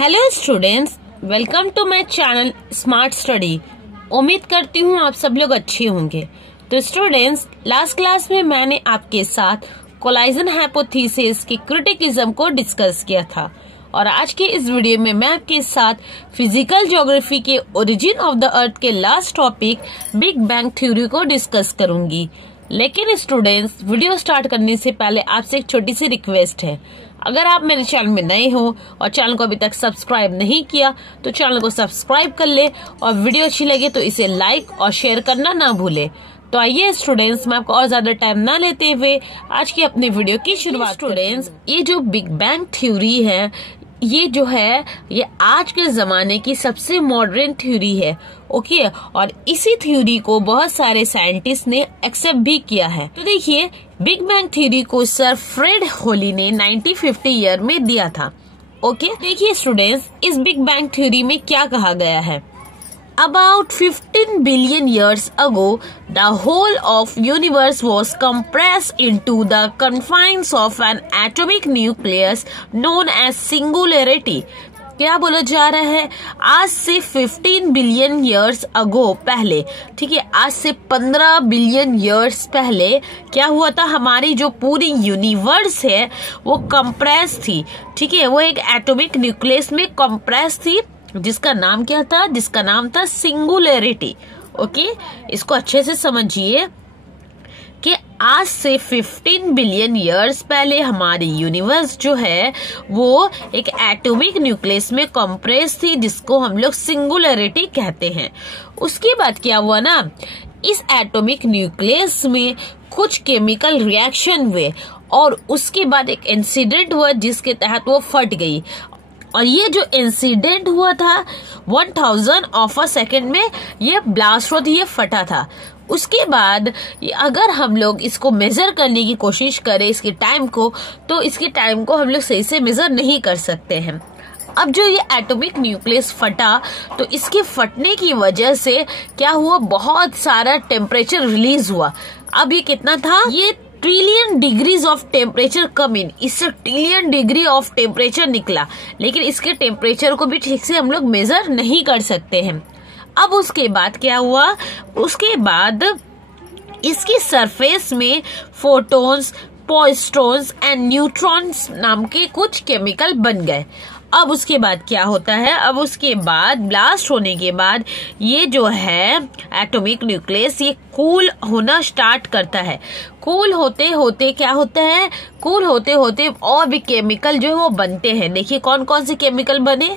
Hello students, welcome to my channel smart study. उम्मीद करती हूँ आप सब लोग अच्छे होंगे। तो स्टूडेंट्स, लास्ट क्लास में मैंने आपके साथ कोलाइजन हाइपोथेसिस की क्रिटिसिज्म को डिस्कस किया था और आज के इस वीडियो में मैं आपके साथ फिजिकल ज्योग्राफी के ओरिजिन ऑफ द अर्थ के last topic big bang theory को डिस्कस करूंगी। लेकिन स्टूडेंट्स, वीडियो स्टार्ट करने से पहले आपसे एक छोटी सी रिक्वेस्ट है। अगर आप मेरे चैनल में नए हो और चैनल को अभी तक सब्सक्राइब नहीं किया तो चैनल को सब्सक्राइब कर ले और वीडियो अच्छी लगे तो इसे लाइक और शेयर करना ना भूले। तो आइए स्टूडेंट्स, मैं आपको और ज्यादा टाइम ना लेते हुए आज की अपने वीडियो की शुरुआत। स्टूडेंट्स, ये जो बिग बैंग थ्योरी है ये जो है ये आज के जमाने की सबसे मॉडर्न थ्योरी है। ओके, और इसी थ्योरी को बहुत सारे साइंटिस्ट ने एक्सेप्ट भी किया है। तो देखिए, बिग बैंग थ्योरी को सर फ्रेड होली ने 1950 ईयर में दिया था। ओके, देखिए स्टूडेंट्स, इस बिग बैंग थ्योरी में क्या कहा गया है। About 15 billion years ago, the whole of universe was compressed into the confines of an atomic nucleus known as singularity. क्या बोला जा रहा है? आज से 15 बिलियन ईयर्स अगो पहले, ठीक है, आज से 15 बिलियन ईयर्स पहले क्या हुआ था? हमारी जो पूरी यूनिवर्स है वो कंप्रेस थी, ठीक है, वो एक एटॉमिक न्यूक्लियस में कंप्रेस थी जिसका नाम क्या था? जिसका नाम था सिंगुलरिटी। ओके, इसको अच्छे से समझिए कि आज से 15 बिलियन ईयर्स पहले हमारी यूनिवर्स जो है वो एक एटॉमिक न्यूक्लियस में कंप्रेस थी जिसको हम लोग सिंगुलरिटी कहते हैं। उसके बाद क्या हुआ ना, इस एटॉमिक न्यूक्लियस में कुछ केमिकल रिएक्शन हुए और उसके बाद एक इंसिडेंट हुआ जिसके तहत वो फट गई। और ये जो इंसिडेंट हुआ था 1000 ऑफ अ सेकेंड में ये ब्लास्ट हुआ था, ये फटा था। उसके बाद अगर हम लोग इसको मेजर करने की कोशिश करें इसके टाइम को, तो इसके टाइम को हम लोग सही से मेजर नहीं कर सकते हैं। अब जो ये एटॉमिक न्यूक्लियस फटा तो इसके फटने की वजह से क्या हुआ, बहुत सारा टेम्परेचर रिलीज हुआ। अब ये कितना था? ये ट्रिलियन डिग्रीज ऑफ टेम्परेचर कम इन, इससे ट्रिलियन डिग्री ऑफ टेम्परेचर निकला, लेकिन इसके टेम्परेचर को भी ठीक से हम लोग मेजर नहीं कर सकते हैं। अब उसके बाद क्या हुआ? उसके बाद इसकी सरफेस में फोटॉन्स, पॉइस्ट्रॉन्स एंड न्यूट्रॉन्स नाम के कुछ केमिकल बन गए। अब उसके बाद क्या होता है? अब उसके बाद ब्लास्ट होने के बाद ये जो है एटॉमिक न्यूक्लियस ये कूल होना स्टार्ट करता है। कूल होते होते क्या होता है? कूल होते होते और भी केमिकल जो है वो बनते हैं। देखिए कौन कौन से केमिकल बने?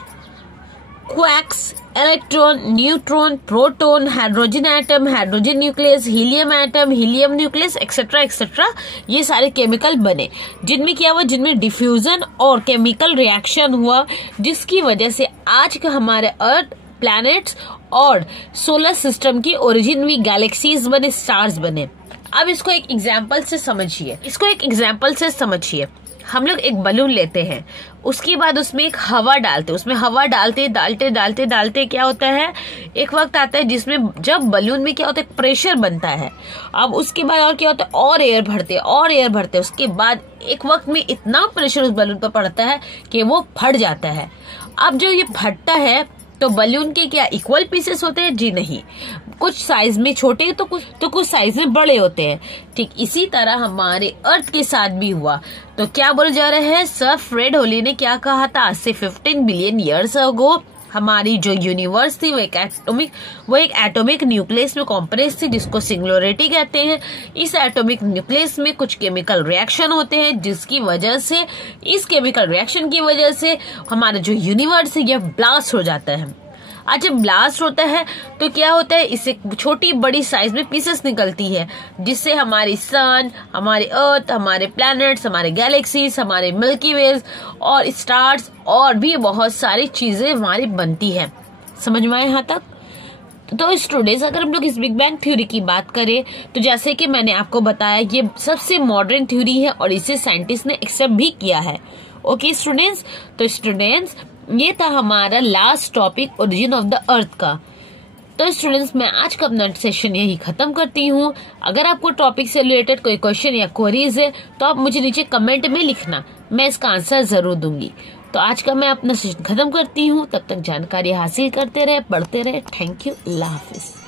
Quarks, electron, neutron, proton, hydrogen atom, hydrogen nucleus, helium atom, helium nucleus, etcetera etcetera, ये सारे केमिकल बने जिनमें क्या हुआ, जिनमें डिफ्यूजन और केमिकल रिएक्शन हुआ जिसकी वजह से आज का हमारे अर्थ, प्लैनेट्स और सोलर सिस्टम की ओरिजिन में गैलेक्सीज बने, स्टार्स बने। अब इसको एक एग्जाम्पल से समझिए। हम लोग एक बलून लेते हैं, उसके बाद उसमें एक हवा डालते हैं, उसमें हवा डालते डालते क्या होता है, एक वक्त आता है जिसमें जब बलून में क्या होता है, प्रेशर बनता है। अब उसके बाद और क्या होता है, और एयर भरते उसके बाद एक वक्त में इतना प्रेशर उस बलून पर पड़ता है कि वो फट जाता है। अब जो ये फटता है तो बलून के क्या इक्वल पीसेस होते हैं? जी नहीं, कुछ साइज में छोटे तो कुछ साइज में बड़े होते हैं। ठीक इसी तरह हमारे अर्थ के साथ भी हुआ। तो क्या बोला जा रहा है? सर फ्रेड होली ने क्या कहा था? आज से 15 बिलियन ईयर्स अगो हमारी जो यूनिवर्स थी वो एक एटॉमिक न्यूक्लियस में कॉम्प्रेस थी जिसको सिंगुलरिटी कहते हैं। इस एटॉमिक न्यूक्लियस में कुछ केमिकल रिएक्शन होते हैं जिसकी वजह से, इस केमिकल रिएक्शन की वजह से हमारा जो यूनिवर्स है ये ब्लास्ट हो जाता है। आज जब ब्लास्ट होता है तो क्या होता है, इससे छोटी बड़ी साइज में पीसेस निकलती है जिससे हमारी सन, हमारे अर्थ, हमारे प्लैनेट्स, हमारे गैलेक्सीज, हमारे मिल्की वेज और स्टार्स और भी बहुत सारी चीजें हमारी बनती है। समझ में आए यहाँ तक? तो स्टूडेंट्स, अगर हम लोग इस बिग बैंग थ्योरी की बात करें तो जैसे कि मैंने आपको बताया ये सबसे मॉडर्न थ्योरी है और इसे साइंटिस्ट ने एक्सेप्ट भी किया है। ओके स्टूडेंट्स, तो स्टूडेंट्स ये था हमारा last topic origin of the earth का। तो स्टूडेंट्स, मैं आज का अपना सेशन यही खत्म करती हूँ। अगर आपको टॉपिक से रिलेटेड कोई क्वेश्चन या क्वेरीज है तो आप मुझे नीचे कमेंट में लिखना, मैं इसका आंसर जरूर दूंगी। तो आज का मैं अपना सेशन खत्म करती हूँ। तब तक जानकारी हासिल करते रहे, पढ़ते रहे। Thank you. Allah Hafiz.